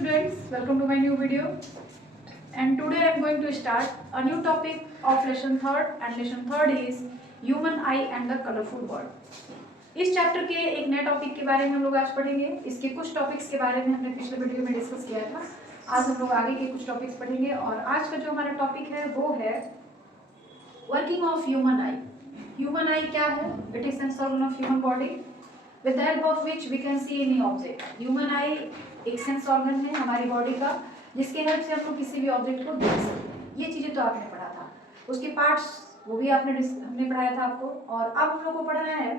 students, welcome to my new video. And today I am going to start a new topic of lesson third, and lesson third is human eye and the colorful world. इस chapter के एक नए topic के बारे में हम लोग आज पढ़ेंगे। इसके कुछ टॉपिक्स के बारे में हमने पिछले वीडियो में डिस्कस किया था। आज हम लोग आगे के कुछ टॉपिक्स पढ़ेंगे और आज का जो हमारा टॉपिक है वो है working of human eye. Human आई क्या है? It is sense organ of human body with the help of which we can see any object. Human eye एक सेंस ऑर्गन है हमारी बॉडी का जिसके हेल्प से हम लोग किसी भी ऑब्जेक्ट को देख सकते हैं। ये चीजें तो आपने पढ़ा था, उसके पार्ट्स वो भी हमने पढ़ाया था आपको। और अब हम लोग को पढ़ना है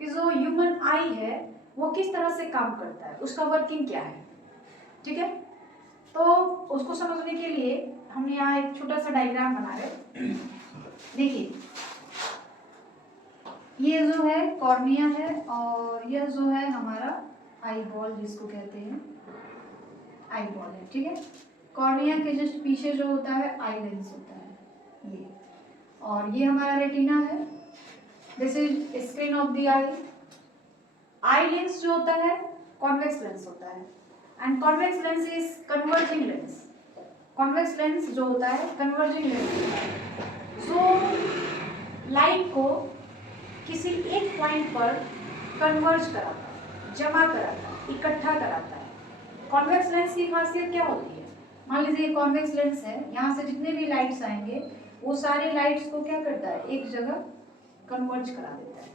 कि जो ह्यूमन आई है वो किस तरह से काम करता है, उसका वर्किंग क्या है। ठीक है, तो उसको समझने के लिए हमने यहाँ एक छोटा सा डायग्राम बना रहे। देखिए, ये जो है कॉर्निया है और यह जो है हमारा आई बॉल जिसको कहते हैं आई बॉल है। ठीक है, कॉर्निया के जस्ट पीछे जो होता है आई लेंस होता है ये, और ये हमारा रेटिना है। This is screen of the eye. Eye lens जो होता है कॉन्वेक्स लेंस होता है and convex lens is converging lens. Convex lens जो होता है कन्वर्जिंग लेंस होता है। सो लाइट को किसी एक पॉइंट पर कन्वर्ज कराता है, जमा कराता है, इकट्ठा कराता है। कॉन्वेक्स लेंस की खासियत क्या होती है? मान लीजिए कॉन्वेक्स लेंस है, यहाँ से जितने भी लाइट्स आएंगे वो सारे लाइट्स को क्या करता है, एक जगह कन्वर्ज करा देता है।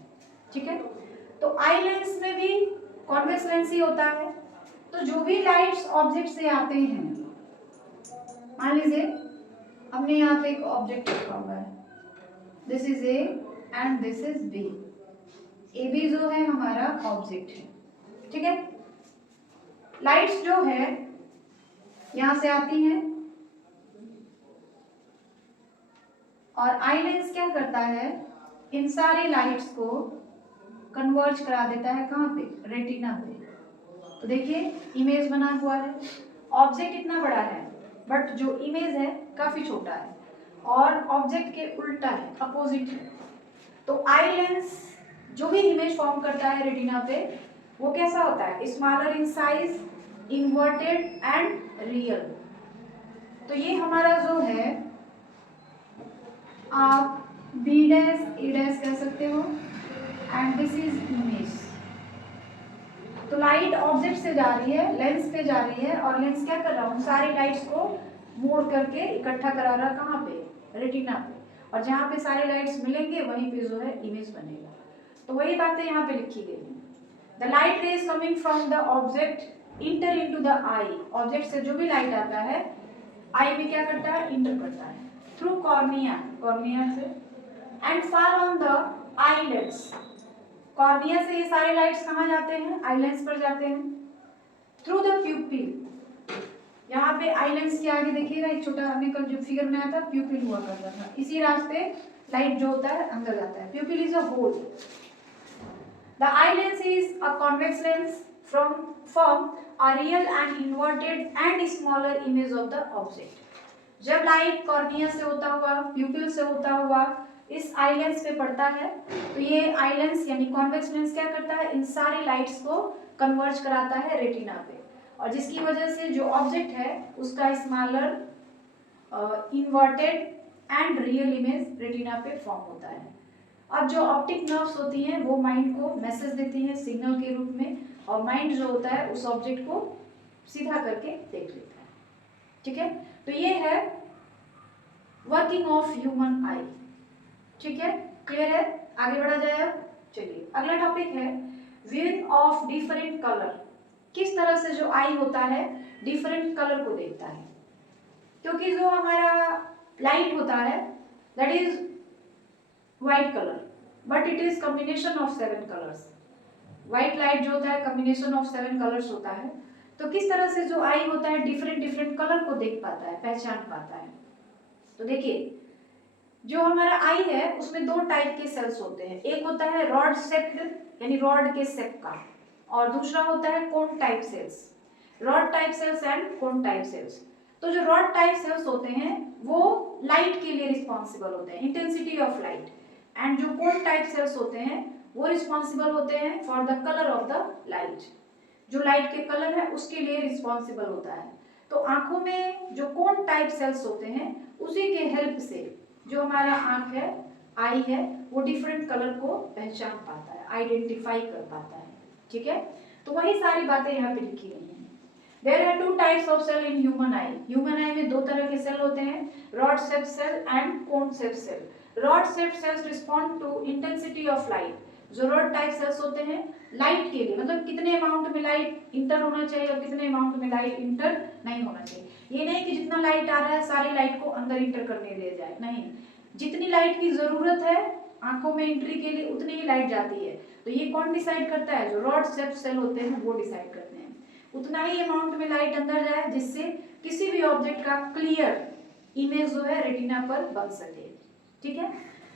ठीक है, तो आई लेंस में भी कॉन्वेक्स लेंस ही होता है। तो जो भी लाइट्स ऑब्जेक्ट से आते हैं, मान लीजिए हमने यहाँ पे एक ऑब्जेक्ट रखा हुआ है, this is A and this is B. A B जो है हमारा ऑब्जेक्ट है। ठीक है, लाइट्स जो है यहां से आती हैं और आई लेंस क्या करता है, इन सारे लाइट्स को कन्वर्ज करा देता है। कहां पे? रेटिना पे। तो देखिए इमेज बना हुआ है, ऑब्जेक्ट इतना बड़ा है बट जो इमेज है काफी छोटा है और ऑब्जेक्ट के उल्टा है, अपोजिट है। तो आई लेंस जो भी इमेज फॉर्म करता है रेटिना पे वो कैसा होता है? Smaller in size, inverted and real. तो ये हमारा जो है आप बी डैश ए डैश कह सकते हो एंड दिस इज इमेज। तो लाइट ऑब्जेक्ट से जा रही है, लेंस पे जा रही है और लेंस क्या कर रहा है, सारी लाइट्स को मोड़ करके इकट्ठा करा रहा है। कहाँ पे? रेटिना पे। और जहाँ पे सारे लाइट्स मिलेंगे वहीं पे जो है इमेज बनेगा। तो वही बातें यहाँ पे लिखी गई हैं। The light rays coming from the object inter into the I. Object से जो भी लाइट आता है आई में क्या करता है, इंटर करता है थ्रू कॉर्निया, कॉर्निया से, and fall on the eye lens. Cornea से ये सारे लाइट्स कहाँ जाते हैं? आई लेंस पर जाते हैं थ्रू द प्यूपिल। यहाँ पे आई लेंस के आगे देखिएगा एक छोटा, हमने कल जो फिगर बनाया था प्यूपिल हुआ करता था, इसी रास्ते लाइट जो होता है अंदर जाता है। Pupil is a hole. The eye lens is a convex lens from a real and inverted and smaller image of the object. जब लाइट कॉर्निया से होता हुआ, प्यूपिल से होता हुआ इस आई लेंस पे पड़ता है तो ये आई लेंस यानी कॉन्वेक्स लेंस क्या करता है, इन सारी लाइट्स को कन्वर्ज कराता है रेटिना पे, और जिसकी वजह से जो ऑब्जेक्ट है उसका smaller, inverted and real image retina पे फॉर्म होता है। अब जो ऑप्टिक नर्व्स होती हैं वो माइंड को मैसेज देती हैं सिग्नल के रूप में, और माइंड जो होता है उस ऑब्जेक्ट को सीधा करके देख लेता है। ठीक है, तो ये है वर्किंग ऑफ ह्यूमन आई। ठीक है, क्लियर है? आगे बढ़ा जाए अब। चलिए अगला टॉपिक है व्यूइंग ऑफ डिफरेंट कलर। किस तरह से जो आई होता है डिफरेंट कलर को देखता है, क्योंकि जो हमारा लाइट होता है that is white colour but it is combination of 7 colours. White light जो होता है कॉम्बिनेशन ऑफ 7 कलर्स होता है। तो किस तरह से जो आई होता है डिफरेंट डिफरेंट कलर को देख पाता है, पहचान पाता है। तो देखिए जो हमारा आई है उसमें 2 टाइप के सेल्स होते हैं। एक होता है रॉड शेप्ड यानी रॉड के शेप का, और दूसरा होता है cone type cells. Rod type cells and cone type cells. तो जो रॉड टाइप सेल्स होते हैं वो लाइट के लिए रिस्पॉन्सिबल होते हैं, इंटेंसिटी ऑफ लाइट, एंड जो कोन टाइप सेल्स होते हैं वो रिस्पॉन्सिबल होते हैं for the colour of the light. जो लाइट के कलर है उसके लिए रिस्पॉन्सिबल होता है। तो आंखों में जो कोन टाइप सेल्स होते हैं उसी के हेल्प से जो हमारा आंख है, आई है, वो डिफरेंट कलर को पहचान पाता है, आइडेंटिफाई कर पाता है। ठीक है, तो वही सारी बातें यहाँ पे लिखी गई हैं। There are 2 types of cell in human eye. Human eye में 2 तरह के सेल होते हैं, rod shaped cell and cone shaped cell. Rod shaped cells respond to intensity of light. जो रॉड टाइप सेल्स होते हैं लाइट के लिए, मतलब कितने अमाउंट में लाइट इंटर होना चाहिए और कितने अमाउंट में लाइट इंटर नहीं होना चाहिए। ये नहीं कि जितना लाइट आ रहा है सारी लाइट को अंदर इंटर करने दिया जाए, नहीं, जितनी लाइट की जरूरत है आंखों में एंट्री के लिए उतनी ही लाइट जाती है। तो ये कौन डिसाइड करता है? जो रॉड शेप्ड सेल होते हैं वो डिसाइड करते हैं। उतना ही अमाउंट में लाइट अंदर जाए जिससे किसी भी ऑब्जेक्ट का क्लियर इमेज जो है रेटिना पर बन सके। ठीक है,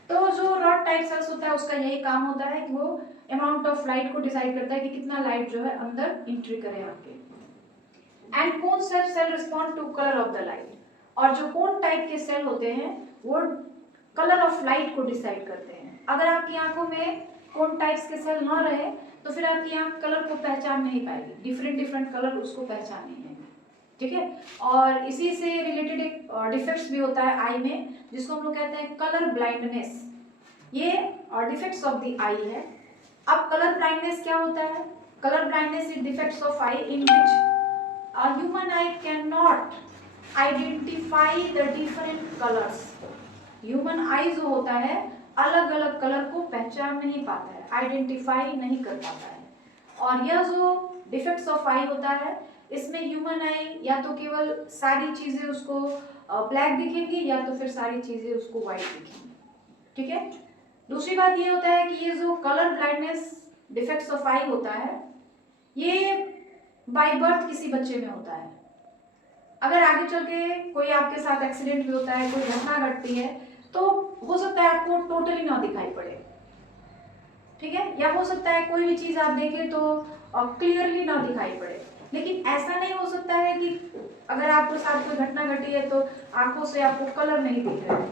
तो जो रॉड टाइप सेल्स होता है उसका यही काम होता है कि वो अमाउंट ऑफ लाइट को डिसाइड करता है कि कितना लाइट जो है अंदर एंट्री करे आपके। And cone shaped cell respond to colour of the light. और जो कोन टाइप के सेल होते हैं वो कलर ऑफ लाइट को डिसाइड करते हैं। अगर आपकी आंखों में कोन टाइप्स के सेल ना रहे तो फिर आपकी आंख कलर को पहचान नहीं पाएगी, डिफरेंट डिफरेंट कलर उसको पहचान नहीं है। ठीक है, और इसी से रिलेटेड एक डिफेक्ट्स भी होता है आई में जिसको हम लोग कहते हैं कलर ब्लाइंडनेस। ये डिफेक्ट्स ऑफ द आई है। अब कलर ब्लाइंडनेस क्या होता है? Colour blindness is defects of I in which a human eye cannot identify the different colors। Human आई जो होता है अलग अलग कलर को पहचान नहीं पाता है, आइडेंटिफाई नहीं कर पाता है। और यह जो डिफेक्ट्स ऑफ आई होता है इसमें ह्यूमन आई या तो केवल सारी चीजें उसको ब्लैक दिखेंगी या तो फिर सारी चीजें उसको व्हाइट दिखेंगी। ठीक है, दूसरी बात ये होता है कि ये जो कलर ब्लाइंडनेस डिफेक्ट्स ऑफ आई होता है ये बाय बर्थ किसी बच्चे में होता है। अगर आगे चल के कोई आपके साथ एक्सीडेंट भी होता है, कोई घटना घटती है तो हो सकता है आपको टोटली ना दिखाई पड़े। ठीक है, या हो सकता है कोई भी चीज आप देखें तो क्लियरली ना दिखाई पड़े। लेकिन ऐसा नहीं हो सकता है कि अगर आपके साथ कोई घटना घटी है तो आंखों से आपको कलर नहीं दिख रहा है,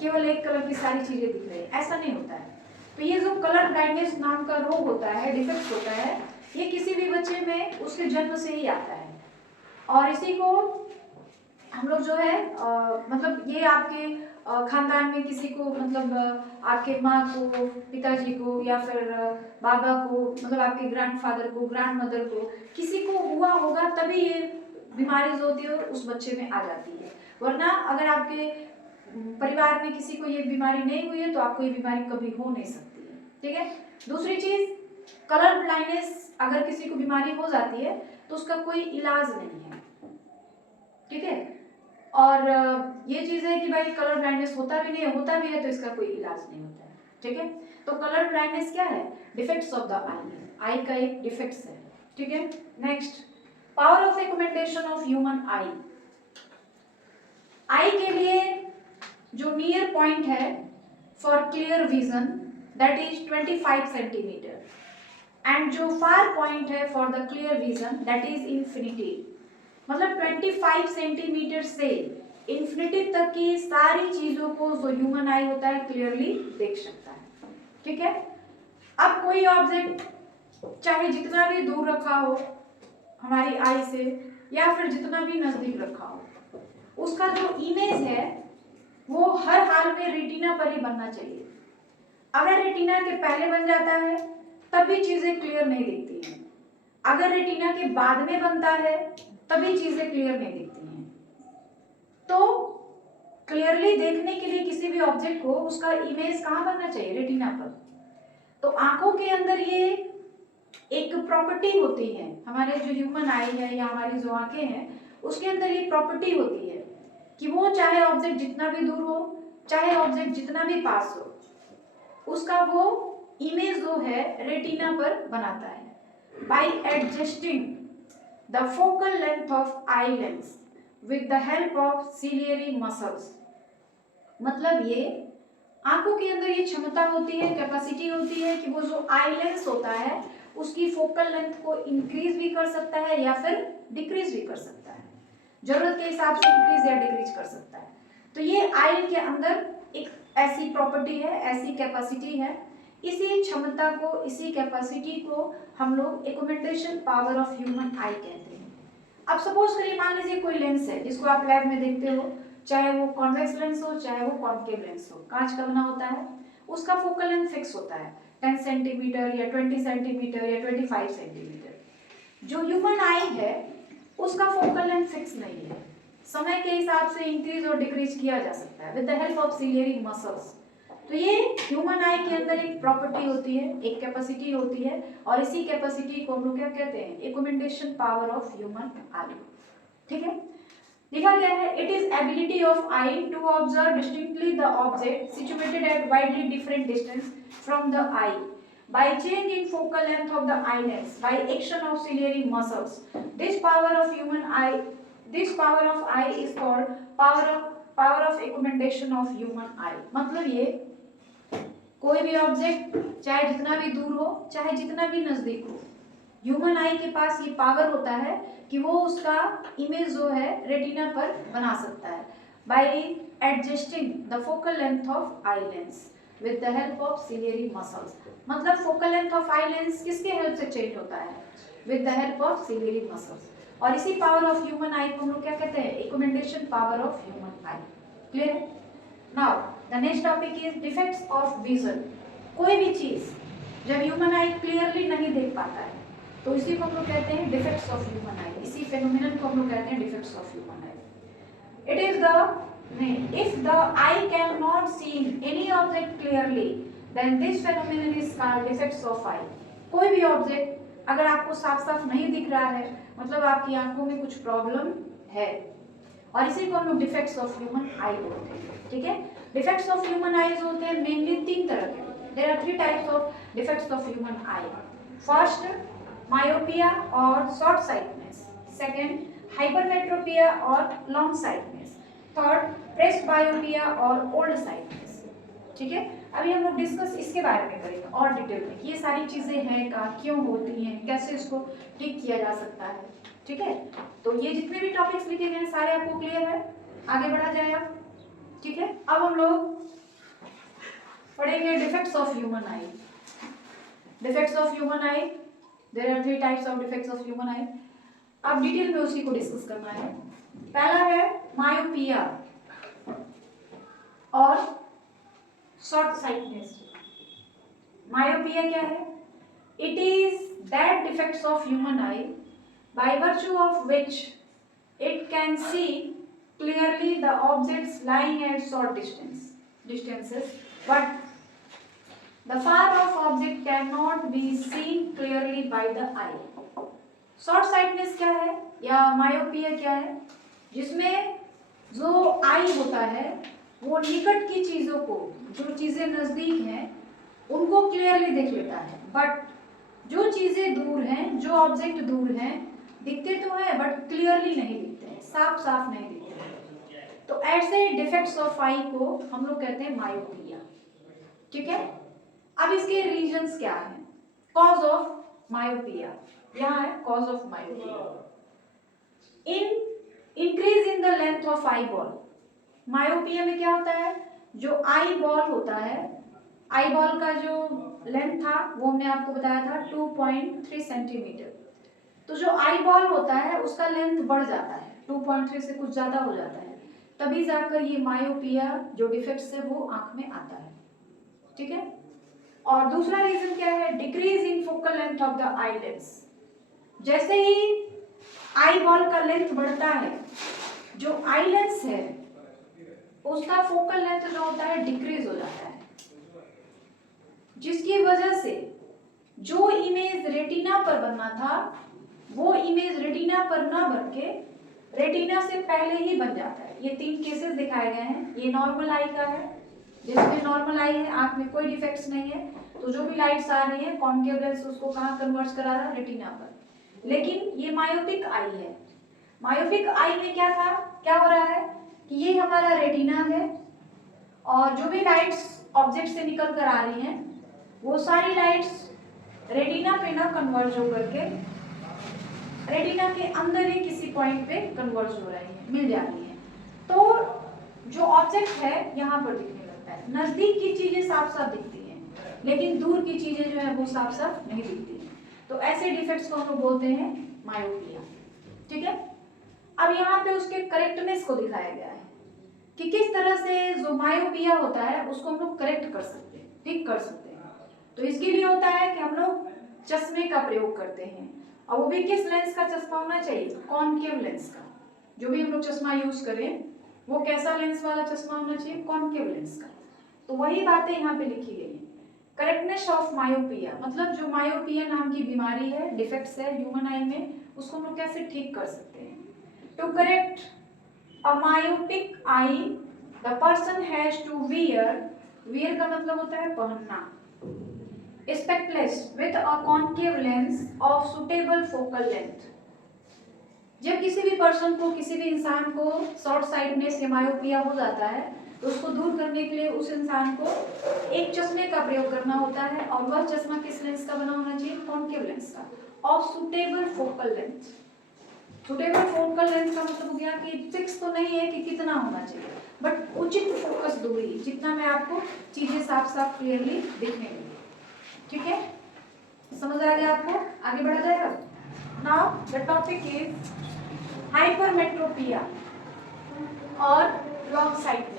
केवल एक कलर की सारी चीजें दिख रही है, ऐसा नहीं होता है। तो ये जो कलर ब्लाइंडनेस नाम का रोग होता है, डिफेक्ट होता है, ये किसी भी बच्चे में उसके जन्म से ही आता है। और इसी को हम लोग जो है मतलब ये आपके खानदान में किसी को, मतलब आपके माँ को, पिताजी को या फिर बाबा को, मतलब आपके ग्रैंडफादर को, ग्रैंडमदर को, किसी को हुआ होगा तभी ये बीमारी जो होती है उस बच्चे में आ जाती है। वरना अगर आपके परिवार में किसी को ये बीमारी नहीं हुई है तो आपको ये बीमारी कभी हो नहीं सकती है। ठीक है, दूसरी चीज, कलर ब्लाइंडनेस अगर किसी को बीमारी हो जाती है तो उसका कोई इलाज नहीं है। ठीक है, और ये चीज है कि भाई कलर ब्लाइंडनेस होता भी नहीं है, होता भी है तो इसका कोई इलाज नहीं होता है। ठीक है, तो कलर ब्लाइंडनेस क्या है? Defects of the eye, eye का एक डिफेक्ट्स है। ठीक है, next, power of accommodation of human eye. Eye के लिए जो नियर पॉइंट है for clear vision that is 25 centimetre and जो फार पॉइंट है for the clear vision that is infinity. मतलब 25 सेंटीमीटर से इंफिनिटी तक की सारी चीजों को जो ह्यूमन आई होता है क्लियरली देख सकता है। ठीक है, अब कोई ऑब्जेक्ट चाहे जितना भी दूर रखा हो हमारी आई से या फिर जितना भी नजदीक रखा हो, उसका जो इमेज है वो हर हाल में रेटिना पर ही बनना चाहिए। अगर रेटिना के पहले बन जाता है तब भी चीजें क्लियर नहीं दिखती हैं, अगर रेटिना के बाद में बनता है तभी चीजें क्लियर नहीं दिखती हैं। तो क्लियरली देखने के लिए किसी भी ऑब्जेक्ट को उसका इमेज कहाँ बनना चाहिए? रेटिना पर। तो आंखों के अंदर ये एक प्रॉपर्टी होती है, हमारे जो ह्यूमन आई है या हमारी जो आंखें हैं उसके अंदर ये प्रॉपर्टी होती है कि वो चाहे ऑब्जेक्ट जितना भी दूर हो, चाहे ऑब्जेक्ट जितना भी पास हो, उसका वो इमेज जो है रेटिना पर बनाता है bye adjusting the focal length of eye lens with the help of ciliary muscles. मतलब ये आंखों के अंदर ये क्षमता होती है, कैपेसिटी होती है कि वो जो आई लेंस होता है उसकी फोकल लेंथ को इंक्रीज भी कर सकता है या फिर डिक्रीज भी कर सकता है, जरूरत के हिसाब से इंक्रीज या डिक्रीज कर सकता है। तो ये आई के अंदर एक ऐसी प्रॉपर्टी है, ऐसी कैपेसिटी है इसी क्षमता को, इसी कैपेसिटी को हम लोग एक्यूमुलेशन पावर ऑफ ह्यूमन आई कहते हैं। अब सपोज करिए, मान लीजिए कोई लेंस है जिसको आप लैब में देखते हो, चाहे वो कॉन्वेक्स लेंस हो चाहे वो कॉन्केव लेंस हो, कांच का बना होता है, उसका फोकल लेंथ फिक्स होता है 10 सेंटीमीटर या 20 सेंटीमीटर या 25 सेंटीमीटर। जो ह्यूमन आई है उसका फोकल लेंथ फिक्स नहीं है, समय के हिसाब से इंक्रीज और डिक्रीज किया जा सकता है with the help of ciliary muscles. तो ये ह्यूमन आई के अंदर एक प्रॉपर्टी होती है, एक कैपेसिटी होती है, और इसी कैपेसिटी को हम लोग क्या कहते हैं, accumulation power of human eye. ठीक है, लिखा गया है it is ability of eye to observe distinctly the object situated at widely different distance from the eye by change in focal length of the eye lens by action of ciliary muscles. This power of eye is called power of accommodation of human eye. मतलब ये कोई भी object चाहे जितना भी दूर हो चाहे जितना भी नजदीक हो, ह्यूमन आई के पास ये पावर होता है कि वो उसका इमेज जो है रेटिना पर बना सकता है by adjusting the focal length of eye lens with the help of ciliary muscles. मतलब focal length of eye lens किसके हेल्प से चेंज होता है, with the help of ciliary muscles. और इसी पावर ऑफ ह्यूमन आई को हम लोग क्या कहते हैं, accumulation power of human eye. Clear है? Now the next topic is defects of vision. कोई भी चीज जब ह्यूमन आई क्लियरली नहीं देख पाता है तो इसी को हम लोग कहते हैं डिफेक्ट्स ऑफ ह्यूमन आई, इसी फेनोमेनन को हम लोग कहते हैं defects of human I. It is the if the eye cannot see any object clearly then this phenomenon is called defects of eye. कोई भी ऑब्जेक्ट अगर आपको साफ साफ नहीं दिख रहा है मतलब आपकी आंखों में कुछ प्रॉब्लम है, और इसी को हम लोग डिफेक्ट्स ऑफ ह्यूमन आई बोलते हैं। ठीक है, डिफेक्ट्स ऑफ ह्यूमन आईज होते हैं मेनली 3 तरह के। There are 3 types of defects of human eye. First myopia और शॉर्ट साइटनेस, सेकंड हाइपरमेट्रोपिया और लॉन्ग साइटनेस, थर्ड प्रेसबायोपिया और ओल्ड साइटनेस। ठीक है, अभी हम लोग डिस्कस इसके बारे में करेंगे और डिटेल में, ये सारी चीजें हैं का क्यों होती हैं, कैसे इसको ठीक किया जा सकता है। ठीक है, तो ये जितने भी टॉपिक्स लिखे गए हैं सारे आपको क्लियर है, आगे बढ़ा जाए अब। ठीक है, अब हम लोग पढ़ेंगे defects of human eye. Defects of human eye, there are 3 types of defects of human eye. अब डिटेल में उसी को डिस्कस करना है। पहला है मायोपिया और शॉर्ट साइटनेस। मायोपिया क्या है? It is that defects of human I by virtue of which it can see clearly the objects lying at short distances but the far off object cannot be seen clearly by the eye. Short sightedness क्या है या myopia क्या है? जिसमें जो आई होता है वो निकट की चीजों को, जो चीजें नजदीक हैं उनको क्लियरली देख लेता है, बट जो चीजें दूर हैं, जो ऑब्जेक्ट दूर हैं, दिखते तो है बट क्लियरली नहीं दिखते हैं, साफ साफ नहीं दिखते हैं। तो ऐसे डिफेक्ट्स ऑफ आई को हम लोग कहते हैं मायोपिया। ठीक है, अब इसके रीजंस क्या हैं? कॉज ऑफ मायोपिया, यहाँ है cause of myopia. Increase in the length of eye ball. Myopia में क्या होता है, जो आई बॉल होता है, आई बॉल का जो लेंथ था वो हमने आपको बताया था 2.3 सेंटीमीटर। तो जो आई बॉल होता है उसका लेंथ बढ़ जाता है, 2.3 से कुछ ज्यादा हो जाता है, तभी जाकर ये मायोपिया जो डिफेक्ट्स है वो आंख में आता है। ठीक है, और दूसरा रीजन क्या है? Decrease in focal length of the eye lens. जैसे ही आई बॉल का लेंथ बढ़ता है, जो आई लेंस है उसका फोकल लेंथ जो होता है डिक्रीज हो जाता है, जिसकी वजह से जो इमेज रेटिना पर बनना था वो इमेज रेटिना पर ना बन के रेटिना से पहले ही बन जाता है। ये 3 केसेस दिखाए गए हैं। ये नॉर्मल आई का है, जिसमें नॉर्मल आई है, आंख में कोई डिफेक्ट्स नहीं है, तो जो भी लाइट्स आ रही है कॉन्केव लेंस उसको कहाँ कन्वर्ट करा रहा है? रेटिना पर। लेकिन ये मायोपिक आई है। मायोपिक आई में क्या था, क्या हो रहा है कि ये हमारा रेटिना है और जो भी लाइट्स ऑब्जेक्ट से निकल कर आ रही हैं वो सारी लाइट्स रेटिना पे ना कन्वर्ज हो करके रेटिना के अंदर ही किसी पॉइंट पे कन्वर्ज हो रही है, मिल जाती है। तो जो ऑब्जेक्ट है यहाँ पर दिखने लगता है, नजदीक की चीजें साफ साफ दिखती हैं लेकिन दूर की चीजें जो है वो साफ साफ नहीं दिखती। तो ऐसे डिफेक्ट्स को हम लोग बोलते हैं मायोपिया। ठीक है, अब यहाँ पे उसके करेक्टनेस को दिखाया गया है कि किस तरह से जो मायोपिया होता है उसको हम लोग करेक्ट कर सकते हैं, ठीक कर सकते हैं। तो इसके लिए होता है कि हम लोग चश्मे का प्रयोग करते हैं, और वो भी किस लेंस का चश्मा होना चाहिए, कॉनकेव लेंस का। जो भी हम लोग चश्मा यूज करें वो कैसा लेंस वाला चश्मा होना चाहिए, कॉनकेव लेंस का। तो वही बातें यहाँ पे लिखी गई है। करेक्टनेस ऑफ मायोपिया मतलब जो मायोपिया नाम की बीमारी है, डिफेक्ट्स है ह्यूमन आई में, उसको हम लोग कैसे ठीक कर सकते हैं। To correct a myopic eye the person has to wear का मतलब होता है पहनना, spectacles with a concave lens of suitable focal length। जब किसी भी पर्सन को, किसी भी इंसान को शॉर्ट साइटनेस या मायोपिया हो जाता है तो उसको दूर करने के लिए उस इंसान को एक चश्मे का प्रयोग करना होता है, और वह चश्मा किस लेंस का बना होना चाहिए, कॉनकेव लेंस का, of suitable focal length. Suitable focal length का मतलब हो गया कि फिक्स तो नहीं है कि कितना होना चाहिए, बट उचित फोकस दूरी, जितना में आपको चीजें साफ साफ क्लियरली दिखने लगे। ठीक है, समझ आ गया आपको, आगे बढ़ा जाएगा। Now the topic is hypermetropia और लॉन्ग साइटनेस।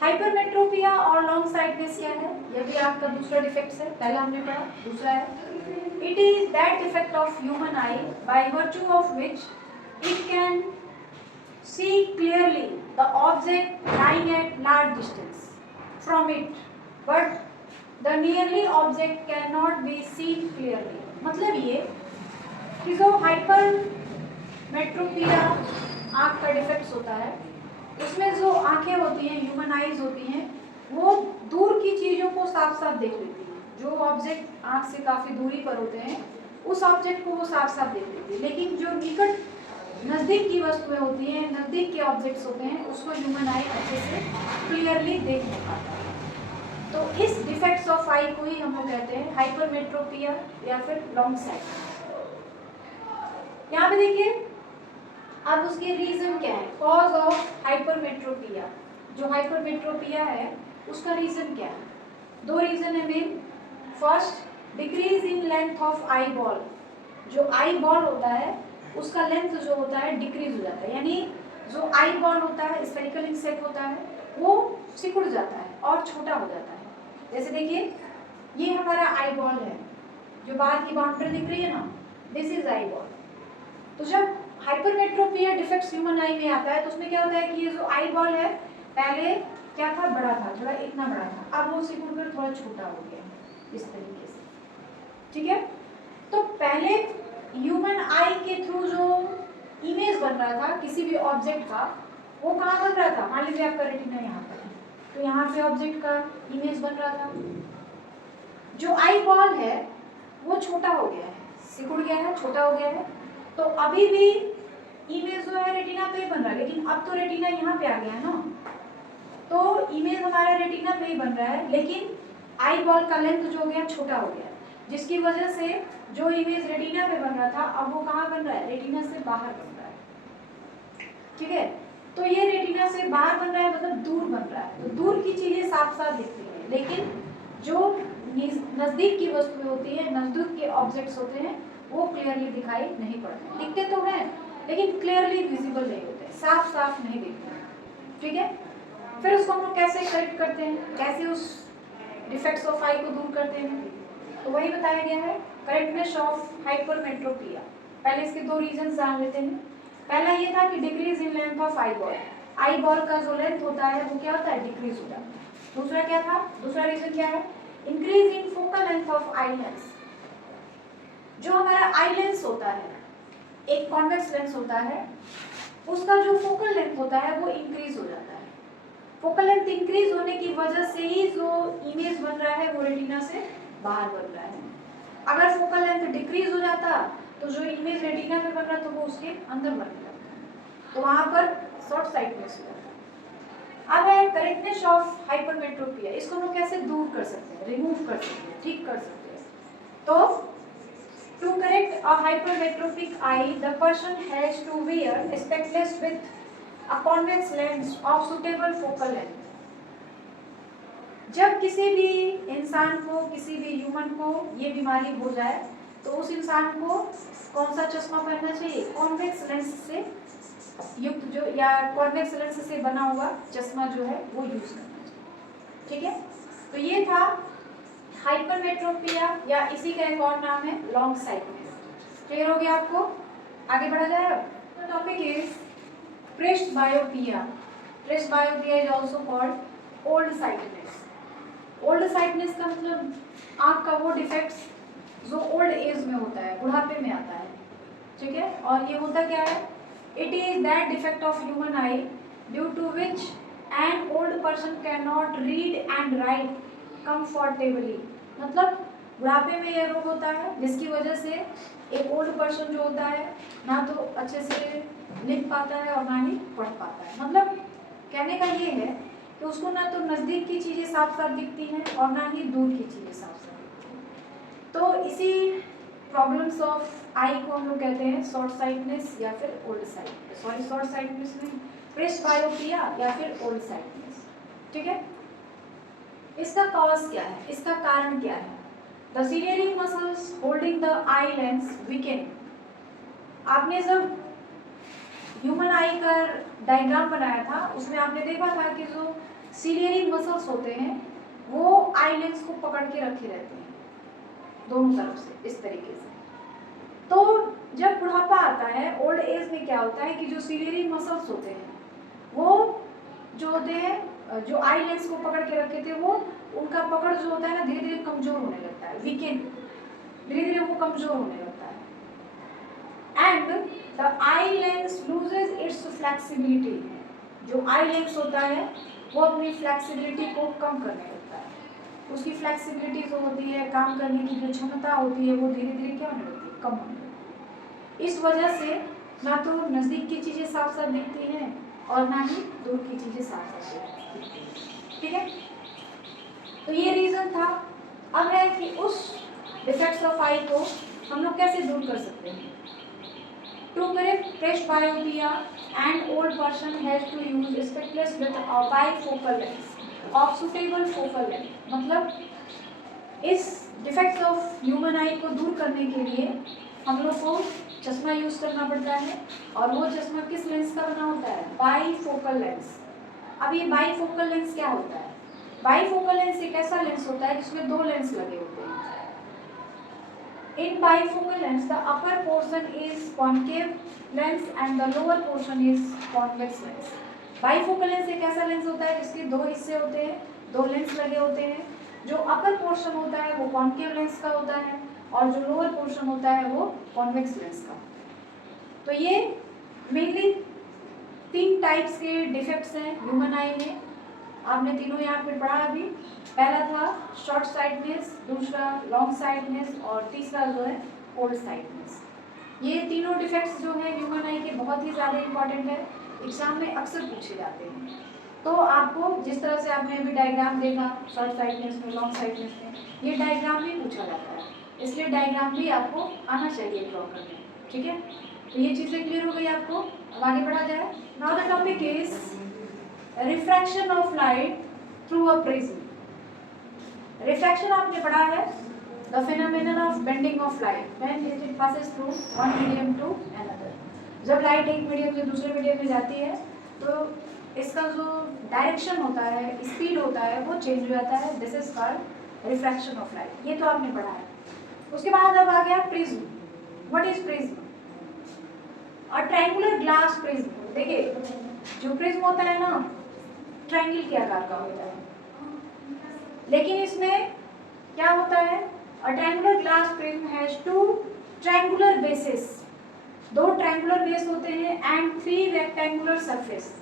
हाइपरमेट्रोपिया और लॉन्ग साइटनेस क्या है, यह भी आपका दूसरा डिफेक्ट है, पहला हमने पढ़ा, दूसरा है it is that defect of human I by virtue of which it can see clearly the object lying at large distance from it, but the nearly object cannot be seen clearly। मतलब ये कि जो hypermetropia आँख का defects होता है, उसमें जो आंखें होती हैं, ह्यूमन आईज होती हैं, वो दूर की चीजों को साफ साफ देख लेती हैं। जो ऑब्जेक्ट आँख से काफी दूरी पर होते हैं उस ऑब्जेक्ट को वो साफ साफ देख लेती है, लेकिन जो निकट नजदीक की वस्तुएं होती हैं, नजदीक के ऑब्जेक्ट्स होते हैं, उसको ह्यूमन आई अच्छे से क्लियरली देख नहीं पाता। तो इस डिफेक्ट्स ऑफ आई को ही हम लोग कहते हैं हाइपरमेट्रोपिया या फिर लॉन्ग साइट। यहाँ पे देखिए, अब उसके रीजन क्या है, कॉज ऑफ हाइपरमेट्रोपिया। जो हाइपरमेट्रोपिया है उसका रीजन क्या है, दो रीजन है main. First, decrease in length of eye ball. जो आई बॉल होता है उसका लेंथ जो होता है डिक्रीज हो जाता है, यानी जो आई बॉल होता है, स्फेरिकल इन शेप होता है, वो सिकुड़ जाता है और छोटा हो जाता है। जैसे देखिए, ये हमारा आई बॉल है, जो बाहर की बाउंड्री दिख रही है ना, दिस इज आई बॉल। तो जब हाइपरमेट्रोपिया डिफेक्ट ह्यूमन आई में आता है तो उसमें क्या होता है कि ये जो आई बॉल है पहले क्या था, बड़ा था, थोड़ा इतना बड़ा था, अब वो सिकुड़ कर थोड़ा छोटा हो गया इस तरीके से। ठीक है, तो पहले ह्यूमन आई के थ्रू जो इमेज बन रहा था किसी भी ऑब्जेक्ट का, वो कहाँ बन रहा था, मान लीजिए आपका रेटिना यहाँ पर है, तो यहाँ पे ऑब्जेक्ट का इमेज बन रहा था। जो आई बॉल है वो छोटा हो गया है, सिकुड़ गया है, छोटा हो गया है, तो अभी भी इमेज जो है रेटिना पे बन रहा है, लेकिन अब तो रेटिना यहाँ पे आ गया है ना, तो इमेज हमारा रेटिना पे ही बन रहा है, लेकिन आई बॉल का लेंथ जो हो गया छोटा हो गया, जिसकी वजह से जो इमेज रेटिना पे बन रहा था अब वो कहाँ बन रहा है, रेटिना से बाहर बन रहा है। ठीक है, तो ये रेटिना से बाहर बन रहा है मतलब दूर बन रहा है, तो दूर की चीजें साफ साफ दिखती हैं, लेकिन जो नजदीक की वस्तुएं होती है, नजदीक के ऑब्जेक्ट्स होते हैं, वो क्लियरली दिखाई नहीं पड़ते, दिखते तो हैं लेकिन क्लियरली विजिबल नहीं होते, साफ साफ नहीं दिखते। ठीक है, फिर उसको हम लोग कैसे करेक्ट करते हैं, कैसे उस डिफेक्ट्स ऑफ आई को दूर करते हैं, तो वही बताया गया है, करेक्टनेस ऑफ हाइपरमेट्रोपिया। पहले इसके दो रीजन जान लेते हैं। पहला ये था कि decrease in length of eye ball, eye ball का जो लेंथ होता है वो क्या होता है, डिक्रीज हो जाता है। दूसरा क्या था, दूसरा रीजन क्या है, increase in focal length of eye lens. जो हमारा आई लेंस होता है, एक कॉन्वेक्स लेंस होता है, उसका जो फोकल लेंथ होता है वो इंक्रीज हो जाता है। फोकल लेंथ इंक्रीज होने की वजह से ही जो इमेज बन रहा है वो रेटिना से बाहर बन रहा है। अगर फोकल लेंथ डिक्रीज हो जाता तो जो इमेज रेटिना में बन रहा तो वो उसके अंदर बन जाता, तो वहां पर शॉर्ट साइटनेस हो जाता। अब है करेक्टनेस ऑफ हाइपरमेट्रोपिया, इसको हम कैसे दूर कर सकते हैं, रिमूव कर सकते हैं, ठीक कर सकते हैं। तो to correct a hypermetropic eye, the person has to wear spectacles with a convex lens of suitable focal length। जब किसी भी इंसान को, किसी भी ह्यूमन को ये बीमारी हो जाए तो उस इंसान को कौन सा चश्मा पहनना चाहिए? कॉन्वेक्स लेंस से युक्त जो या कॉन्वेक्स लेंस से बना हुआ चश्मा जो है वो यूज करना चाहिए। ठीक है, तो ये था हाइपरमेट्रोपिया या इसी का एक और नाम है लॉन्ग साइटनेस। क्लियर हो गया आपको? आगे बढ़ा जाए। Topic is presbyopia. Presbyopia is also called old sightedness. Old sightedness का मतलब आँख का वो डिफेक्ट्स जो ओल्ड एज में होता है, बुढ़ापे में आता है। ठीक है, और ये होता क्या है? It is that defect of human eye due to which an old person can not read and write comfortably. मतलब बुढ़ापे में यह रोग होता है जिसकी वजह से एक ओल्ड पर्सन जो होता है ना तो अच्छे से लिख पाता है और ना ही पढ़ पाता है। मतलब कहने का ये है कि उसको ना तो नज़दीक की चीज़ें साफ साफ दिखती हैं और ना ही दूर की चीज़ें साफ साफ दिखती हैं। तो इसी प्रॉब्लम्स ऑफ आई को हम लोग कहते हैं शॉर्ट साइटनेस या फिर old sightedness. Sorry, short sightedness में प्रेस्बायोपिया या फिर ओल्ड साइटनेस। ठीक है, इसका कॉज क्या है, इसका कारण क्या है? The ciliary muscles holding the eye lens weakened. आपने जब ह्यूमन आई का डायग्राम बनाया था उसमें आपने देखा था कि जो सीलियरी मसल्स होते हैं वो आई लेंस को पकड़ के रखे रहते हैं दोनों तरफ से इस तरीके से। तो जब बुढ़ापा आता है, ओल्ड एज में क्या होता है कि जो सीलियरी मसल्स होते हैं वो जो होते हैं, जो आई लेंस को पकड़ के रखे थे, वो उनका पकड़ जो होता है ना धीरे धीरे कमजोर होने लगता है, वीकेंड, धीरे धीरे वो कमजोर होने लगता है। And the eye lens loses it's flexibility. जो आई लेंस होता है वो अपनी फ्लेक्सिबिलिटी को कम करने लगता है। उसकी फ्लेक्सिबिलिटी जो होती है, काम करने की जो क्षमता होती है, वो धीरे धीरे क्या होने लगती है? कम होने लगती है। इस वजह से ना तो नज़दीक की चीज़ें साफ साफ दिखती हैं और ना ही दूर की चीज़ें साफ साफ दिखती हैं। ठीक है, तो ये रीज़न था। अब है कि उस डिफेक्ट्स ऑफ आई को हम लोग कैसे दूर कर सकते हैं। To correct presbyopia, an old person has to use spectacles with a bifocal lens of suitable focal length। मतलब इस डिफेक्ट्स ऑफ ह्यूमन आई को दूर करने के लिए हम लोग को चश्मा यूज करना पड़ता है और वो चश्मा किस लेंस का बना होता है? Bifocal lens. अब ये बाईफोकल लेंस क्या होता है? बाईफोकल लेंस एक ऐसा लेंस होता है जिसमें दो लेंस लगे होते हैं। In bifocal lens, the upper portion is concave lens and the lower portion is convex lens। Bifocal lens एक ऐसा लेंस होता है जिसके दो हिस्से होते हैं, दो लेंस लगे होते हैं। जो अपर पोर्शन होता है वो कॉन्केव लेंस का होता है और जो लोअर पोर्शन होता है वो कॉन्वेक्स लेंस का। तो ये मेनली 3 टाइप्स के डिफेक्ट्स हैं ह्यूमन आई में। आपने तीनों यहाँ पे पढ़ा अभी। पहला था शॉर्ट साइटनेस, दूसरा लॉन्ग साइटनेस और तीसरा जो है ओल्ड साइटनेस। ये तीनों डिफेक्ट्स जो है ह्यूमन आई के बहुत ही ज़्यादा इंपॉर्टेंट है, एग्जाम में अक्सर पूछे जाते हैं। तो आपको जिस तरह से आपने अभी डायग्राम देखा शॉर्ट साइटनेस में, लॉन्ग साइटनेस में, ये डायग्राम भी पूछा जाता है, इसलिए डायग्राम भी आपको आना चाहिए ड्रॉ करने। ठीक है, तो ये चीज़ें क्लियर हो गई आपको। अब आगे बढ़ा जाए। Now the topic is refraction of light through a prism. Refraction आपने पढ़ा है, the phenomenon of bending of light when it passes through one medium to another. जब लाइट एक मीडियम से दूसरे मीडियम में जाती है तो इसका जो डायरेक्शन होता है, स्पीड होता है, वो चेंज हो जाता है। This is called refraction of light. ये तो आपने पढ़ा है। उसके बाद अब आ गया prism. What is prism? A triangular glass prism. देखिए जो प्रिज्म होता है ना ट्रायंगल के आकार का होता है, लेकिन इसमें क्या होता है? A triangular glass prism has 2 triangular bases. 2 triangular base होते हैं एंड 3 रेक्टेंगुलर सरफेस।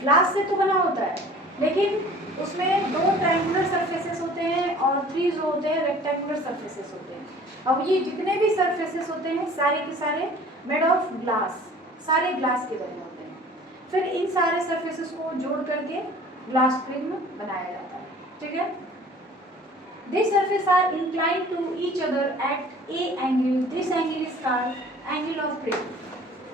ग्लास से तो बना होता है लेकिन उसमें 2 ट्रायंगुलर सरफेसेस होते हैं और 3 जो होते हैं रेक्टेंगुलर सरफेसेस होते हैं। अब ये जितने भी सरफेसेस होते हैं सारे के सारे मेड ऑफ ग्लास, सारे ग्लास के बने होते हैं। फिर इन सारे सरफेसेस को जोड़ करके ग्लास प्रिज्म बनाया जाता है। ठीक है, These surfaces are inclined to each other at a angle. This angle is called angle of prism।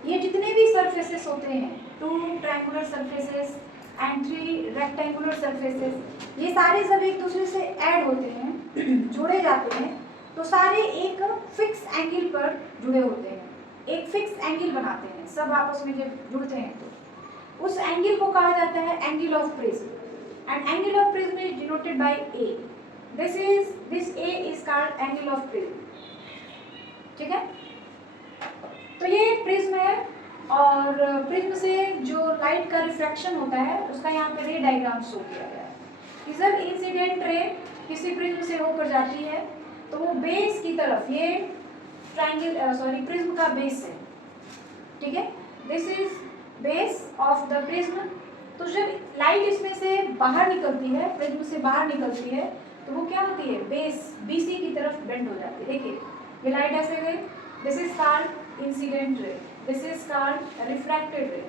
ये जितने भी सरफेसेस होते हैं 2 triangular surfaces and 3 rectangular surfaces. ये सारे सब एक दूसरे से ऐड होते हैं, जोड़े जाते हैं, तो सारे एक फिक्स एंगल पर जुड़े होते हैं, एक फिक्स एंगल बनाते हैं, सब आपस में जब जुड़ते हैं तो उस एंगल को कहा जाता है angle of prism. And angle of prism is denoted by A. This A is called angle of prism. ठीक है, तो ये प्रिज्म है और प्रिज्म से जो लाइट का रिफ्रैक्शन होता है उसका यहाँ पे रे डायग्राम शो किया गया है कि जब इंसिडेंट रे किसी प्रिज्म से होकर जाती है तो वो बेस की तरफ, ये ट्रायंगल प्रिज्म का बेस है, ठीक है, this is base of the prism. तो जब लाइट इसमें से बाहर निकलती है, प्रिज्म से बाहर निकलती है, तो वो क्या होती है, बेस बीसी की तरफ बेंड हो जाती है। देखिए ये लाइट ऐसे गई, this is called incident ray, this is called refracted रे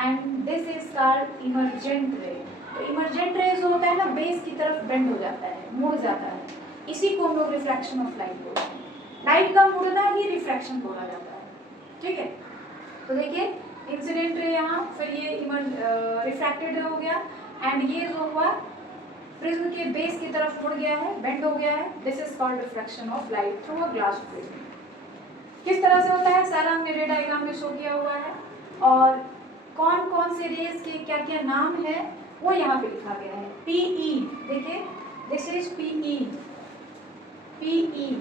and this is called emergent रे। तो इमर्जेंट रे जो होता है ना, बेस की तरफ बेंड हो जाता है, मुड़ जाता है, इसी को हम लोग रिफ्रैक्शन ऑफ लाइट बोलते हैं। लाइट का मुड़ना ही रिफ्रैक्शन बोला जाता है। ठीक है, तो देखिए इंसिडेंट रे यहाँ, फिर ये रिफ्रैक्टेड रे हो गया एंड ये जो हुआ प्रिज्म के बेस की तरफ मुड़ गया है, बेंड हो गया है, this is called refraction of light through a glass prism. किस तरह से होता है सारा हमने रे डायग्राम में शो किया हुआ है और कौन कौन से रेस के क्या क्या नाम है वो यहाँ पे लिखा गया है। पीई, देखिए दिस इज पीई, पीई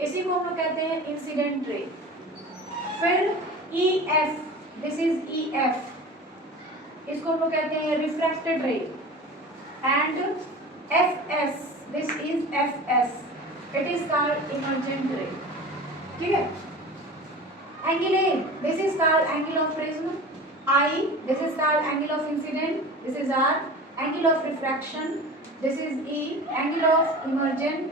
इसी को हम लोग कहते हैं इंसिडेंट रे। फिर ईएफ, दिस इज ईएफ, इसको हम लोग कहते हैं रिफ्रैक्टेड रे। And FS, this is FS, it is called emergent रे। ठीक है, angle A, this is called angle of prism. I, this is called angle of incident, this is R angle of refraction, this is E angle of emergent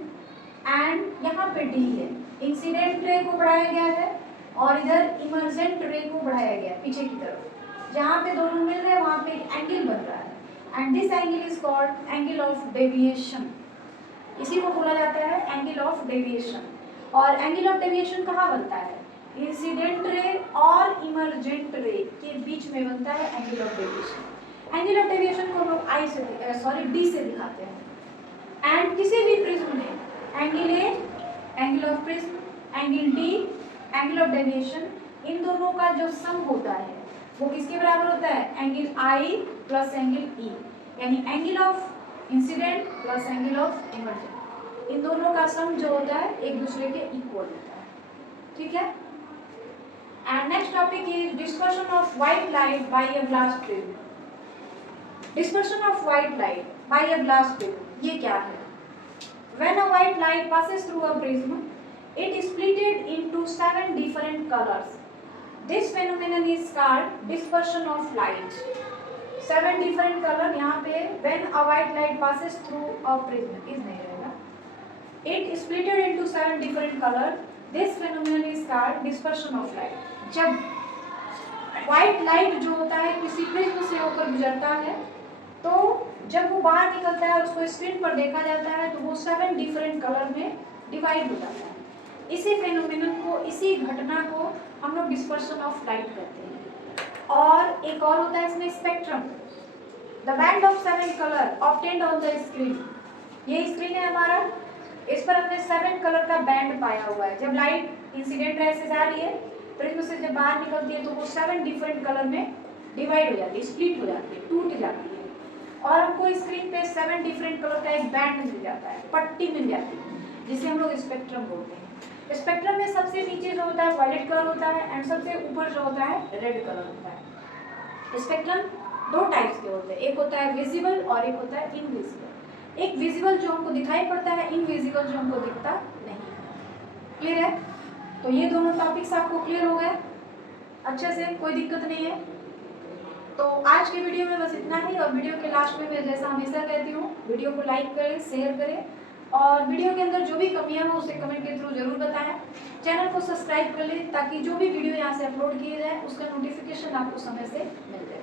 and यहाँ पे D है, incident ray को बढ़ाया गया है और इधर emergent रे को बढ़ाया गया है पीछे की तरफ। जहाँ पे दोनों मिल रहे हैं वहाँ पे एक एंगल बन रहा है and this angle is called angle of deviation. इसी को बोला जाता है एंगल ऑफ डेविएशन। और एंगल ऑफ डेविएशन कहाँ बनता है, इंसिडेंट रे और इमर्जेंट रे के बीच में बनता है angle of deviation. Angle of deviation को हम लोग आई से डी से दिखाते हैं। एंड किसी भी प्रिज्म में angle A, angle of prism, angle D, angle of deviation, इन दोनों का जो सम होता है वो किसके बराबर होता है, angle I plus angle E, यानी angle of incident plus angle of emergent, इन दोनों का सम जो होता है एक दूसरे के इक्वल होता है। ठीक है, and next topic is dispersion of white light by a glass prism. Dispersion of white light by a glass prism ये क्या है? When a white light passes through a prism, it is splitted into 7 different colors. This phenomenon is called dispersion of light. 7 different color यहाँ पे when a white light passes through a prism is नहीं रहेगा. It is splitted into 7 different color. This phenomenon is called dispersion of light. जब white light जो होता है किसी prism से होकर गुजरता है तो जब वो बाहर निकलता है और उसको स्क्रीन पर देखा जाता है तो वो 7 डिफरेंट कलर में डिवाइड हो जाता है। इसी फेनोमेनन को, इसी घटना को हम लोग डिस्पर्शन ऑफ लाइट कहते हैं। और एक और होता है इसमें spectrum, the band of 7 colour obtained on the screen. ये स्क्रीन है हमारा, इस पर हमने 7 कलर का बैंड पाया हुआ है। जब लाइट इंसिडेंट रे से जा रही है, प्रिज्म से जब बाहर निकलती है तो वो 7 डिफरेंट कलर में डिवाइड हो जाती है, स्प्लिट हो जाती है, टूट जाती है और हमको स्क्रीन पे 7 डिफरेंट कलर का एक बैंड मिल जाता है, पट्टी मिल जाती है, जिसे हम लोग स्पेक्ट्रम बोलते हैं। स्पेक्ट्रम में सबसे नीचे जो होता है वायलेट कलर होता है एंड सबसे ऊपर जो होता है रेड कलर होता है। स्पेक्ट्रम 2 टाइप्स के होते हैं, एक होता है विजिबल और एक होता है इनविजिबल। एक विजिबल जो हमको दिखाई पड़ता है, इनविजिबल जो हमको दिखता नहीं। क्लियर है? तो ये दोनों टॉपिक्स आपको क्लियर हो गए अच्छे से, कोई दिक्कत नहीं है। तो आज के वीडियो में बस इतना ही और वीडियो के लास्ट में मैं जैसा हमेशा कहती हूँ, वीडियो को लाइक करें, शेयर करें और वीडियो के अंदर जो भी कमियां हो उसे कमेंट के थ्रू जरूर बताएं। चैनल को सब्सक्राइब कर लें ताकि जो भी वीडियो यहाँ से अपलोड किए जाए उसका नोटिफिकेशन आपको समय से मिल जाए।